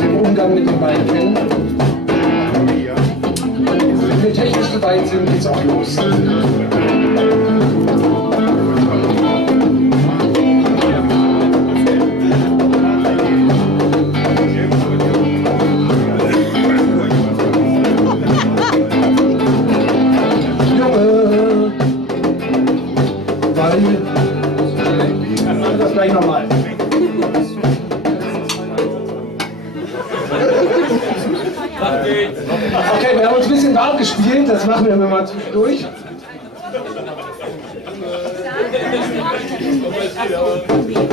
den Umgang mit den Beinen kennen. Wenn wir technisch soweit sind, geht's auch los. Das gleich nochmal. Okay, wir haben uns ein bisschen warm gespielt, das machen wir mal zwischendurch.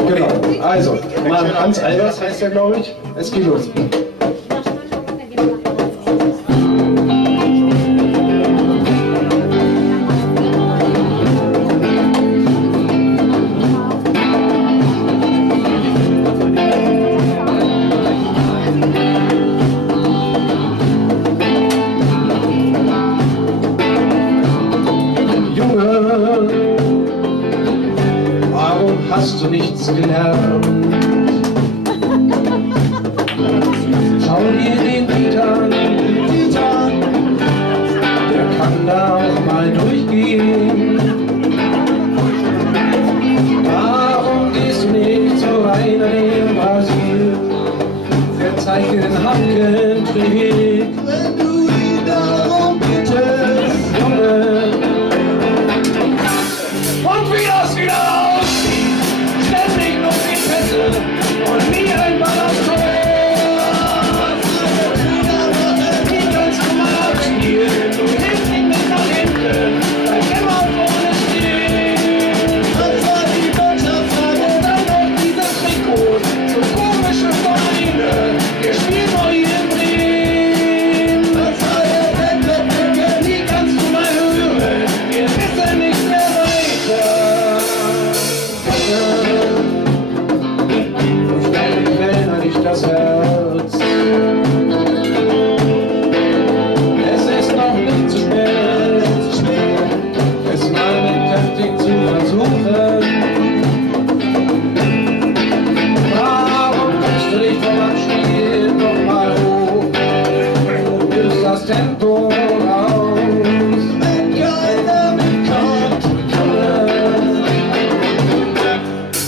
Genau, also, Hans Albers heißt er, glaube ich. Es geht los. Warum hast du nichts gelernt? Schau dir den Dieter an, der kann da auch mal durchgehen. Warum gehst du nicht zu einer in Brasil? Der zeigt dir den Hackentrick, wenn du ihn darum bittest, Junge. Und wie das wieder aussieht, ständig nur die Pässe und nie ein Ballast. Wie kannst du mal abspielen? Du hilfst nicht mit nach hinten, bleib immer vorne stehen. Das war die Wirtschaftsfrage, dann noch diese Trikots, so komische Vereine, wir spielen neu in Bremen. Das war der Wettbewerb, nie kannst du mal hören, wir wissen nicht mehr weiter. Das Herz. Es ist noch nicht zu spät, es mal mit kräftig zu versuchen. Warum kommst du nicht vom Abspiel noch mal hoch? Du nimmst das Tempo raus, wenn keiner mitkommt.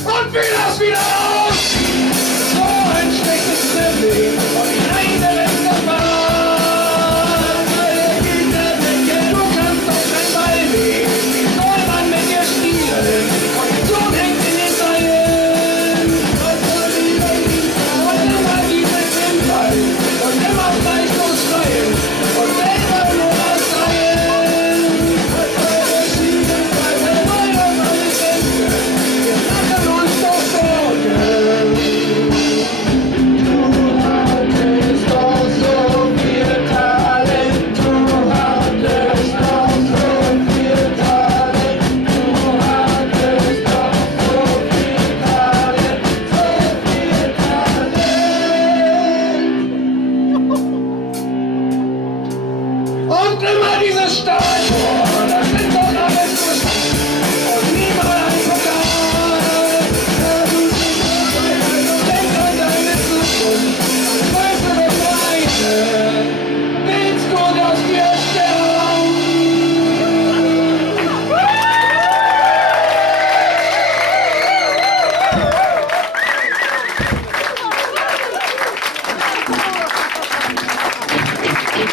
Und wie das wieder aussieht, so ein schlechtes Dribbling und die eine letzte Ball. Meine Güte, du kannst doch kein Ball nehmen. Wie soll man mit dir spielen? Die Kondition hängt in den Seilen. Was soll die Welt? Und immer dieses Hinfall und immer gleich losschreien und selber nur was schreien. Was soll der Schienen sein? Wer soll das alles enden? Wir machen uns doch Sorgen. Und immer dieses Stadion, das sind doch alles nur Schatten und niemand ein Pokal. Denk an deine Zukunft, größere Vereine. Willst du, dass wir sterben?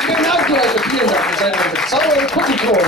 Vielen Dank, Leute, vielen Dank. Ihr seid ein bezaubernder Publikum.